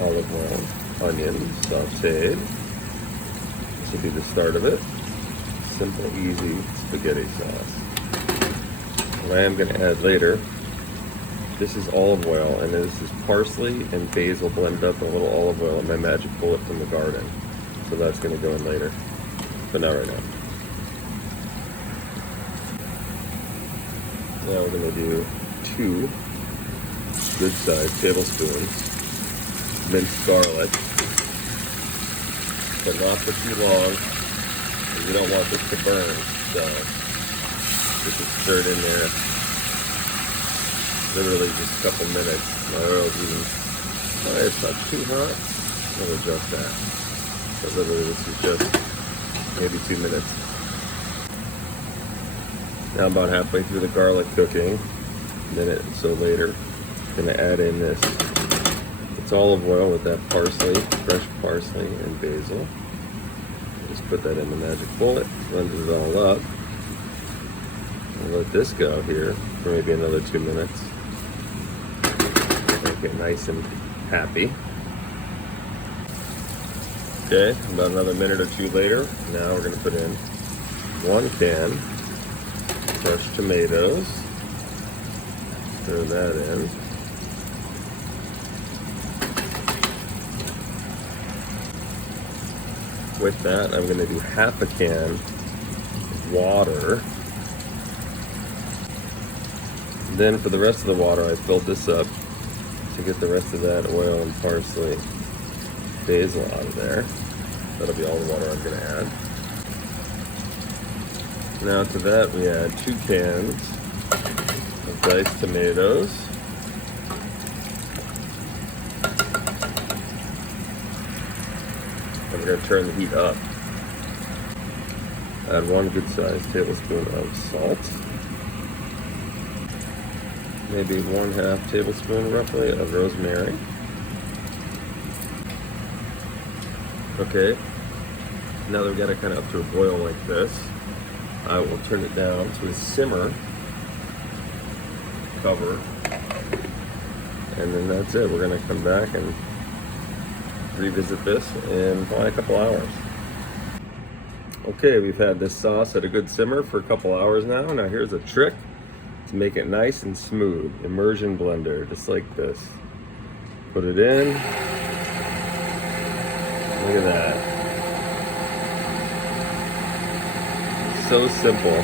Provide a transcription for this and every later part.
olive oil, onions, sauteed. This will be the start of it. Simple, easy spaghetti sauce. What I am going to add later, this is olive oil, and this is parsley and basil blended up in a little olive oil in my magic bullet from the garden. So that's going to go in later, but not right now. Now we're going to do 2 good-sized tablespoons minced garlic, but not for too long, because we don't want this to burn. So just stir it in there. Literally just a couple minutes. My oil's even, it's not too hot. I'll adjust that. But literally this is just maybe 2 minutes. Now I'm about halfway through the garlic cooking. A minute or so later, I'm gonna add in this. It's olive oil with that parsley, fresh parsley and basil. Just put that in the magic bullet, blend it all up. And let this go here for maybe another 2 minutes. Make it nice and happy. Okay, about another minute or 2 later, now we're gonna put in 1 can fresh tomatoes. Throw that in. With that, I'm going to do half a can of water. Then for the rest of the water, I filled this up to get the rest of that oil and parsley, basil out of there. That'll be all the water I'm going to add. Now to that, we add 2 cans of diced tomatoes. I'm going to turn the heat up. Add 1 good sized tablespoon of salt. Maybe 1/2 tablespoon roughly of rosemary. Okay, now that we've got it kind of up to a boil like this, I will turn it down to a simmer, cover, and then that's it. We're going to come back and revisit this in probably a couple hours. Okay, we've had this sauce at a good simmer for a couple hours now. Now here's a trick to make it nice and smooth. Immersion blender, just like this. Put it in. Look at that. So simple.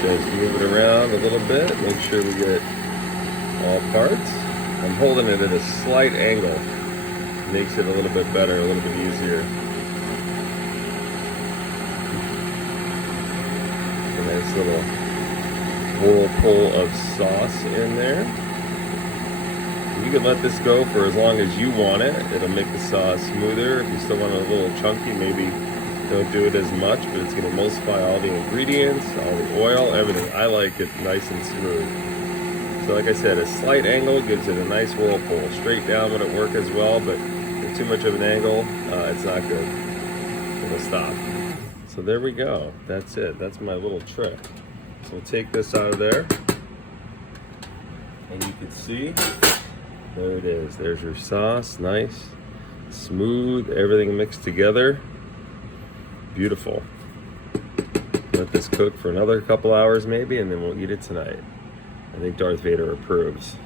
Just move it around a little bit. Make sure we get all parts. I'm holding it at a slight angle. Makes it a little bit better, a little bit easier. A nice little whirlpool of sauce in there. You can let this go for as long as you want it. It'll make the sauce smoother. If you still want it a little chunky, maybe don't do it as much, but it's going to emulsify all the ingredients, all the oil, everything. I like it nice and smooth. So like I said, a slight angle gives it a nice whirlpool. Straight down wouldn't work as well, but with too much of an angle, it's not good. It'll stop. So there we go. That's it. That's my little trick. So we'll take this out of there. And you can see, there it is. There's your sauce. Nice, smooth, everything mixed together. Beautiful. Let this cook for another couple hours maybe, and then we'll eat it tonight. I think Darth Vader approves.